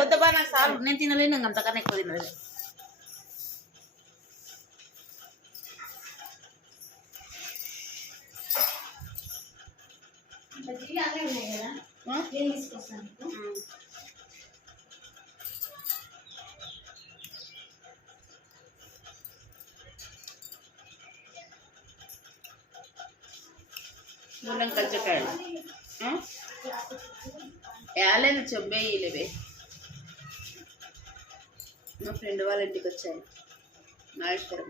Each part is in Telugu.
వద్దబా నాకు సార్ నేను తినలేను అంతకన్నా ఎక్కువ తినలేదు. మూలం కచ్చకాయలు ఏలేదు చెంబేయలేవే. మా ఫ్రెండ్ వాళ్ళ ఇంటికి వచ్చాను నాగేశ్వరం.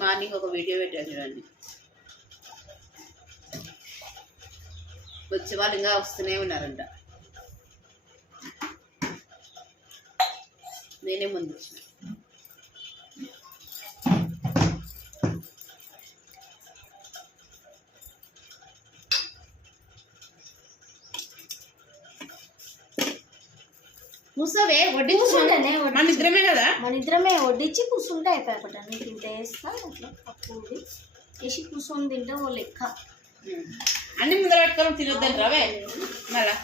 మార్నింగ్ ఒక వీడియో పెట్టాను చూడండి. వచ్చే వాళ్ళు ఇంకా వస్తూనే ఉన్నారంట. నేనే ముందు వచ్చిన. కూర్చోవే వడ్డించుకుంటానే. మన ఇద్దరమే కదా, మన ఇద్దరమే వడ్డించి కూర్చుంటే అయిపోయాక నీకు ఇంత వేస్తా అట్లా పప్పు వేసి కూర్చొని తింటే ఓ లెక్క. అన్ని ముందర పెట్టుకొని తినొద్దని రావే. మళ్ళా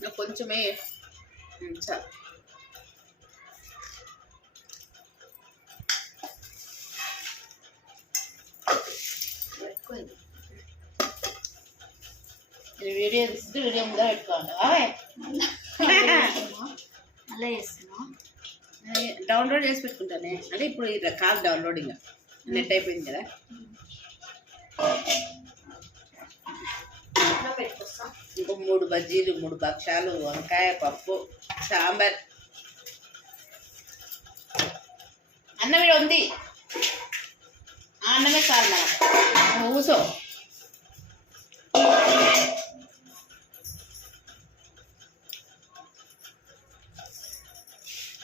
నాకు కొంచెమే చాలు. వీడియో తీస్తే వీడియో ముందర పెట్టుకోవాలి. అలా చేస్తున్నా డౌన్లోడ్ చేసి పెట్టుకుంటానే. అంటే ఇప్పుడు కాదు డౌన్లోడింగ్, నెట్ అయిపోయింది కదా. ఇంకో 3 బజ్జీలు, 3 భక్షాలు, వంకాయ పప్పు, సాంబార్. అన్నం ఇక్కడ ఉంది. ఆ అన్నమే చాలు మనం. కూసో.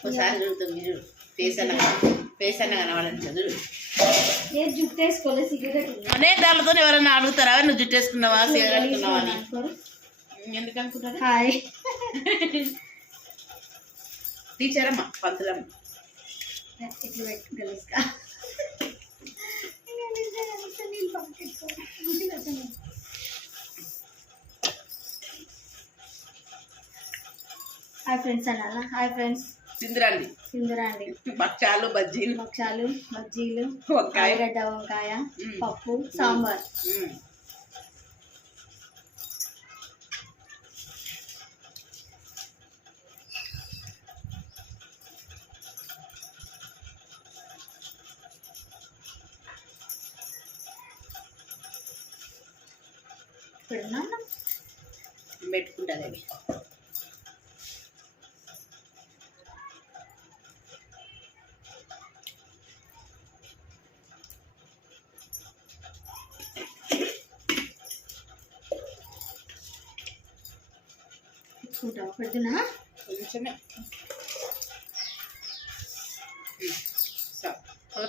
ఒకసారి చదువుతాం మీరు ఫేస్ అన్న కనవాలని చదువు. నేను జుట్టు వేసుకోలే సిగరెట్ అనే దానితో ఎవరైనా అడుగుతారా నువ్వు జుట్టు వేసుకున్నావా సిగరెట్ వేసుకున్నావా అని. ఎందుకు అనుకుంటారు? హాయ్ టీచర్ అమ్మ పంతులమ్మ ఇట్లా పెట్టగలుస్తా. హాయ్ ఫ్రెండ్స్ అనాలా? Hi friends. తిందిరండి భక్షాలు బజ్జీలు, వంకాయ వంకాయ పప్పు సాంబార్. పెట్టుకుంటారు. పెడుతున్నా కొంచెమే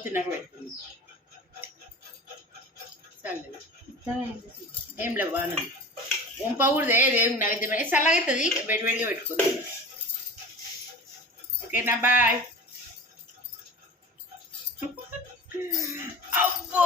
తిన్నాక పెట్టుకుంది. ఏం లేవు బాగున్నది. వంపకూడదే దేవుని నైవేద్యమే చల్లగా అవుతుంది. వేడివేడిగా పెట్టుకుంది. ఓకేనా? బాయ్. అబ్బో